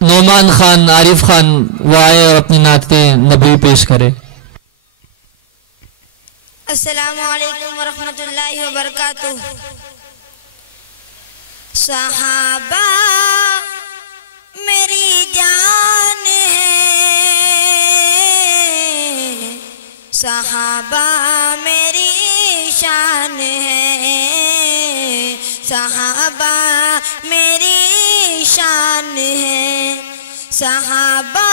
नौमान खान, आरिफ खान वो आए और अपनी नाते नबी पेश करे। अस्सलामु अलैकुम वरहमतुल्लाहि वबरकातुह। सहाबा मेरी जान है, सहाबा मेरी शान है, सहाबा मेरी शान है, सहाबा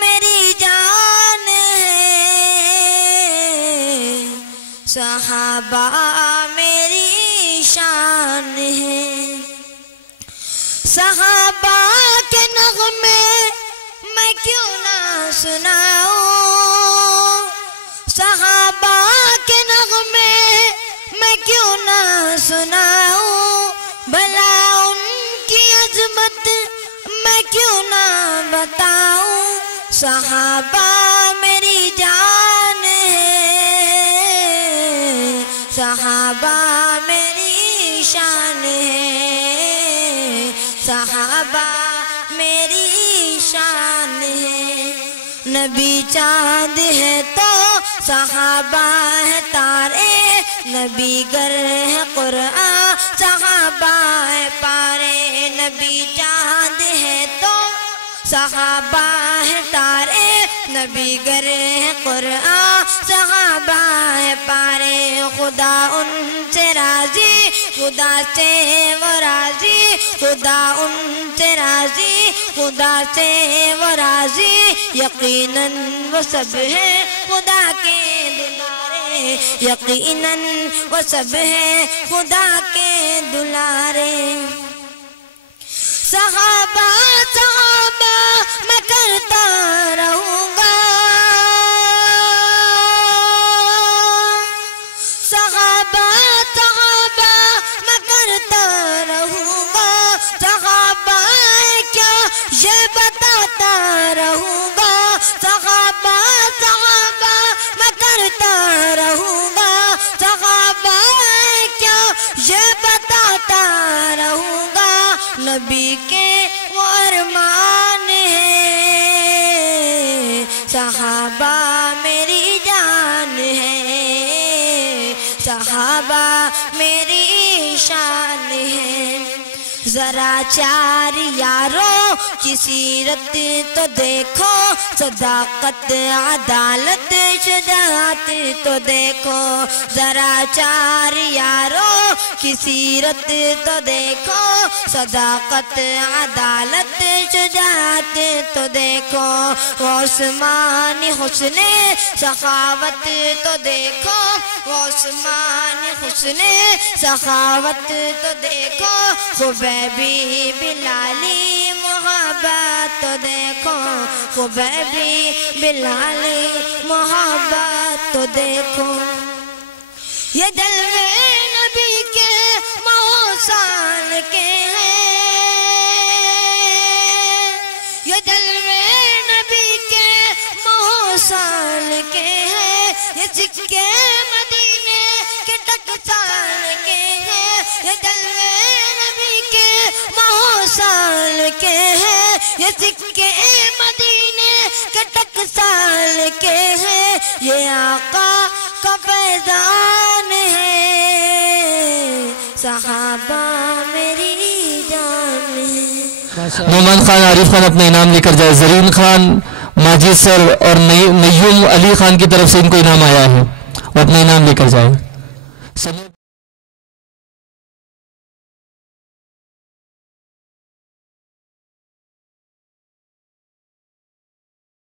मेरी जान है, सहाबा मेरी शान है। सहाबा के नग़मे मैं क्यों ना सुनाऊं, सहाबा के नग़मे मैं क्यों ना सुनाऊं, भला उनकी अज़मत मैं क्यों ना बताऊं। सहाबा मेरी जान है, सहाबा मेरी शान है, सहाबा मेरी शान है। नबी चाँद है तो सहाबा है तारे, नबी गर है कुरान सहाबा है पारे। नबी चाँद है तो सहाबा है तारे, नबी गर है कुरान सहाबा है पारे। खुदा उनसे राजी, खुदा से वो राजी, खुदा उनसे राजी, खुदा से वो राजी। यकीनन वो सब है खुदा के दुलारे, यकीनन वो सब है खुदा के दुलारे। सहाबा सहाबा मैं करता रहूँगा, सहाबा सहाबा मैं करता रहूँगा, सहाबा क्या ये बताता रहूँगा, सहाबा सहाबा मैं करता रहूँगा, सहाबा क्या ये बताता रहूँगा। नबी के वो अरमान है, सहाबा मेरी जान है, सहाबा मेरी शान है। जरा चार यारों की सीरत तो देखो, सदाकत अदालत शुजाअत तो देखो। जरा चार यारों की सीरत तो देखो, सदाकत अदालत शुजाअत तो देखो। उस्मानी हुस्ने सखावत तो देखो, उस्मानी हुस्ने सखावत तो देखो। खुबैबी बिलाली मोहब्बत तो देखो, खुबैबी बिलाली मोहब्बत तो देखो। ये जलवे नबी के मौसाल के हैं, ये जलवे नबी के मौसाल के हैं, ये सिक्के मदीने के टकसाल के हैं, ये जलवे मौसाल के हैं, ये सिक्के मदीने के टकसाल के हैं। ये आका का फैज़ान है, सहाबा मेरी जान है। नौमान खान, आरिफ खान अपने इनाम लेकर जाए। जरीन खान, माजिद सर और नय्यूम अली खान की तरफ से इनको इनाम आया है, वो अपने इनाम लेकर जाए।